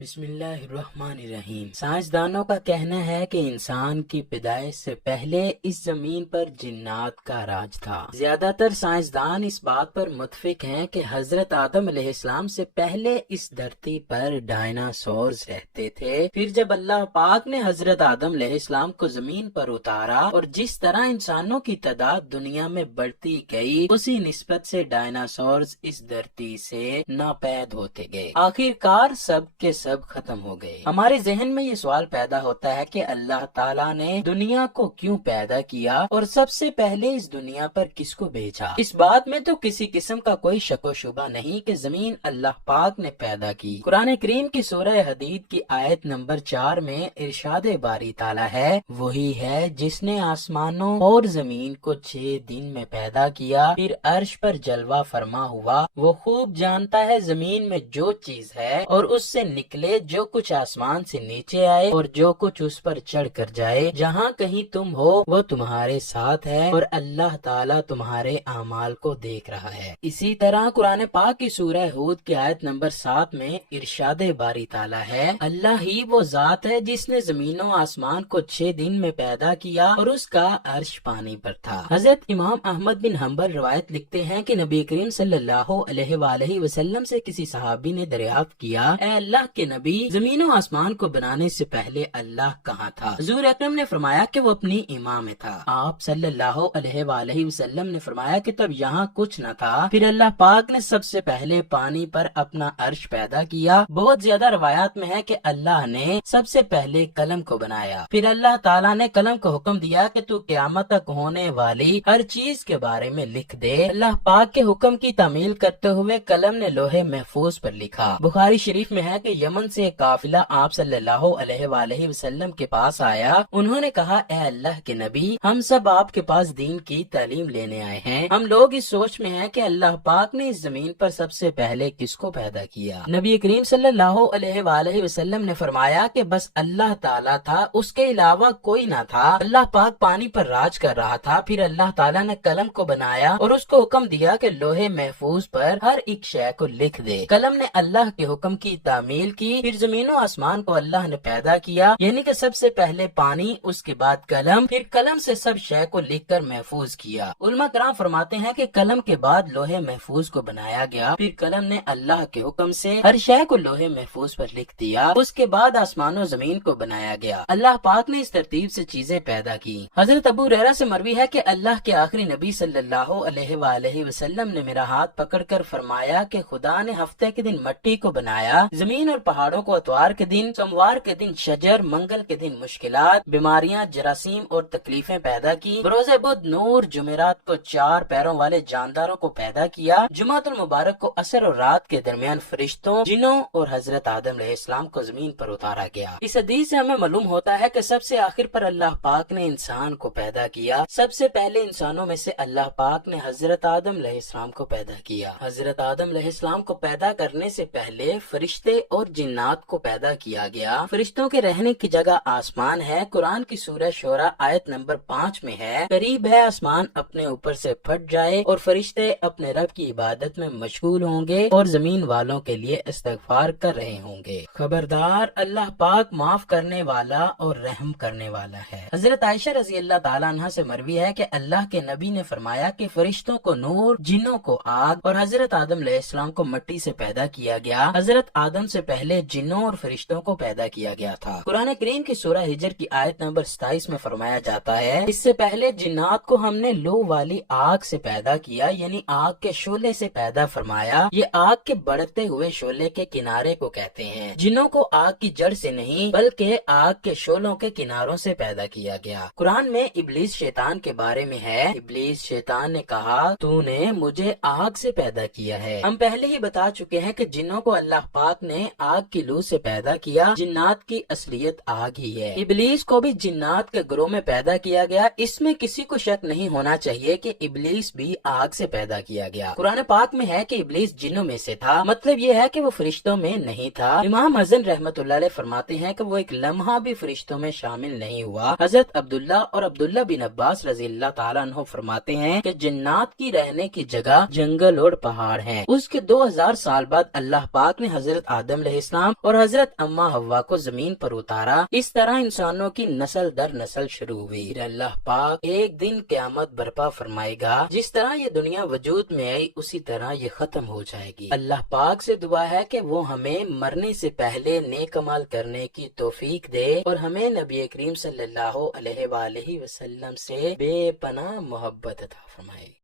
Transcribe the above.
بسم اللہ الرحمن الرحیم۔ سائنسدانوں کا کہنا ہے کہ انسان کی پیدائش سے پہلے اس زمین پر جنات کا راج تھا۔ زیادہ تر سائنسدان اس بات پر متفق ہیں کہ حضرت آدم علیہ السلام سے پہلے اس دھرتی پر ڈائناسورز رہتے تھے۔ پھر جب اللہ پاک نے حضرت آدم علیہ السلام کو زمین پر اتارا اور جس طرح انسانوں کی تعداد دنیا میں بڑھتی گئی، اسی نسبت سے ڈائناسورز اس دھرتی سے ناپید ہوتے گئے۔ آخر کار سب کے سب ختم ہو گئے۔ ہمارے ذہن میں یہ سوال پیدا ہوتا ہے کہ اللہ تعالیٰ نے دنیا کو کیوں پیدا کیا اور سب سے پہلے اس دنیا پر کس کو بھیجا؟ اس بات میں تو کسی قسم کا کوئی شک و شبہ نہیں کہ زمین اللہ پاک نے پیدا کی۔ قرآن کریم کی سورہ حدید کی آیت نمبر 4 میں ارشاد باری تعالیٰ ہے، وہی ہے جس نے آسمانوں اور زمین کو 6 دن میں پیدا کیا، پھر عرش پر جلوہ فرما ہوا۔ وہ خوب جانتا ہے زمین میں جو چیز ہے اور اس سے نکلے جو کچھ آسمان سے نیچے آئے اور جو کچھ اس پر چڑھ کر جائے، جہاں کہیں تم ہو وہ تمہارے ساتھ ہے اور اللہ تعالیٰ تمہارے اعمال کو دیکھ رہا ہے۔ اسی طرح قرآن پاک کی سورہ ہود کی آیت نمبر 7 میں ارشاد باری تعالیٰ ہے، اللہ ہی وہ ذات ہے جس نے زمین و آسمان کو 6 دن میں پیدا کیا اور اس کا عرش پانی پر تھا۔ حضرت امام احمد بن حنبل روایت لکھتے ہیں کہ نبی کریم صلی اللہ علیہ وآلہ وسلم سے کسی صحابی نے دریافت کیا، اے اللہ کے نبی، زمین و آسمان کو بنانے سے پہلے اللہ کہاں تھا؟ حضور اکرم نے فرمایا کہ وہ اپنی امام میں تھا۔ آپ صلی اللہ علیہ وآلہ وسلم نے فرمایا کہ تب یہاں کچھ نہ تھا، پھر اللہ پاک نے سب سے پہلے پانی پر اپنا عرش پیدا کیا۔ بہت زیادہ روایات میں ہے کہ اللہ نے سب سے پہلے قلم کو بنایا، پھر اللہ تعالیٰ نے قلم کو حکم دیا کہ تو قیامت تک ہونے والی ہر چیز کے بارے میں لکھ دے۔ اللہ پاک کے حکم کی تعمیل کرتے ہوئے قلم نے لوح محفوظ پر لکھا۔ بخاری شریف میں ہے کہ یمن سے ایک قافلہ آپ صلی اللہ علیہ وآلہ وسلم کے پاس آیا۔ انہوں نے کہا، اے اللہ کے نبی، ہم سب آپ کے پاس دین کی تعلیم لینے آئے ہیں۔ ہم لوگ اس سوچ میں ہیں کہ اللہ پاک نے اس زمین پر سب سے پہلے کس کو پیدا کیا؟ نبی کریم صلی اللہ علیہ وآلہ وسلم نے فرمایا کہ بس اللہ تعالیٰ تھا، اس کے علاوہ کوئی نہ تھا۔ اللہ پاک پانی پر راج کر رہا تھا، پھر اللہ تعالیٰ نے قلم کو بنایا اور اس کو حکم دیا کہ لوح محفوظ پر ہر ایک شے کو لکھ دے۔ قلم نے اللہ کے حکم کی تعمیل کی، پھر زمین و آسمان کو اللہ نے پیدا کیا، یعنی کہ سب سے پہلے پانی، اس کے بعد قلم، پھر قلم سے سب شے کو لکھ کر محفوظ کیا۔ علماء کرام فرماتے ہیں کہ قلم کے بعد لوح محفوظ کو بنایا گیا، پھر قلم نے اللہ کے حکم سے ہر شے کو لوح محفوظ پر لکھ دیا، اس کے بعد آسمان و زمین کو بنایا گیا۔ اللہ پاک نے اس ترتیب سے چیزیں پیدا کی۔ حضرت ابو ہریرہ سے مروی ہے کہ اللہ کے آخری نبی صلی اللہ علیہ وآلہ وسلم نے میرا ہاتھ پکڑ کر فرمایا کہ خدا نے ہفتے کے دن مٹی کو بنایا، زمین اور پہاڑوں کو اتوار کے دن، سوموار کے دن شجر، منگل کے دن مشکلات، بیماریاں، جراثیم اور تکلیفیں پیدا کی، بروز بدھ نور، جمعرات کو 4 پیروں والے جانداروں کو پیدا کیا، جمعۃ المبارک کو عصر اور رات کے درمیان فرشتوں، جنوں اور حضرت آدم علیہ السلام کو زمین پر اتارا گیا۔ اس حدیث سے ہمیں معلوم ہوتا ہے کہ سب سے آخر پر اللہ پاک نے انسان کو پیدا کیا۔ سب سے پہلے انسانوں میں سے اللہ پاک نے حضرت آدم علیہ السلام کو پیدا کیا۔ حضرت آدم علیہ السلام کو پیدا کرنے سے پہلے فرشتے اور جنات کو پیدا کیا گیا۔ فرشتوں کے رہنے کی جگہ آسمان ہے۔ قرآن کی سورہ شورى آیت نمبر 5 میں ہے، قریب ہے آسمان اپنے اوپر سے پھٹ جائے اور فرشتے اپنے رب کی عبادت میں مشغول ہوں گے اور زمین والوں کے لیے استغفار کر رہے ہوں گے۔ خبردار، اللہ پاک معاف کرنے والا اور رحم کرنے والا ہے۔ حضرت عائشہ رضی اللہ تعالیٰ عنہ سے مروی ہے کہ اللہ کے نبی نے فرمایا کہ فرشتوں کو نور، جنوں کو آگ اور حضرت آدم علیہ السلام کو مٹی سے پیدا کیا گیا۔ حضرت آدم سے پہلے جنوں اور فرشتوں کو پیدا کیا گیا تھا۔ قرآن کریم کی سورہ ہجر کی آیت نمبر 27 میں فرمایا جاتا ہے، اس سے پہلے جنات کو ہم نے لو والی آگ سے پیدا کیا، یعنی آگ کے شعلے سے پیدا فرمایا۔ یہ آگ کے بڑھتے ہوئے شعلے کے کنارے کو کہتے ہیں۔ جنوں کو آگ کی جڑ سے نہیں بلکہ آگ کے شعلوں کے کناروں سے پیدا کیا گیا۔ قرآن میں ابلیس شیطان کے بارے میں ہے، ابلیس شیطان نے کہا، تو نے مجھے آگ سے پیدا کیا ہے۔ ہم پہلے ہی بتا چکے ہیں کہ جنوں کو اللہ پاک نے آگ کی لو سے پیدا کیا۔ جنات کی اصلیت آگ ہی ہے۔ ابلیس کو بھی جنات کے گروہ میں پیدا کیا گیا۔ اس میں کسی کو شک نہیں ہونا چاہیے کہ ابلیس بھی آگ سے پیدا کیا گیا۔ قرآن پاک میں ہے کہ ابلیس جنوں میں سے تھا، مطلب یہ ہے کہ وہ فرشتوں میں نہیں تھا۔ امام حسن رحمت اللہ علیہ فرماتے ہیں کہ وہ ایک لمحہ بھی فرشتوں میں شامل نہیں ہوا۔ حضرت عبداللہ اور عبداللہ بن عباس رضی اللہ تعالیٰ عنہ فرماتے ہیں کہ جنات کی رہنے کی جگہ جنگل اور پہاڑ ہیں۔ اس کے 2000 سال بعد اللہ پاک نے حضرت آدم علیہ السلام اور حضرت اما حوا کو زمین پر اتارا، اس طرح انسانوں کی نسل در نسل شروع ہوئی۔ پھر اللہ پاک ایک دن قیامت برپا فرمائے گا، جس طرح یہ دنیا وجود میں آئی اسی طرح یہ ختم ہو جائے گی۔ اللہ پاک سے دعا ہے کہ وہ ہمیں مرنے سے پہلے نیک عمل کرنے کی توفیق دے اور ہمیں نبی کریم صلی اللہ علیہ وآلہ وسلم سے بے پناہ محبت عطا فرمائے۔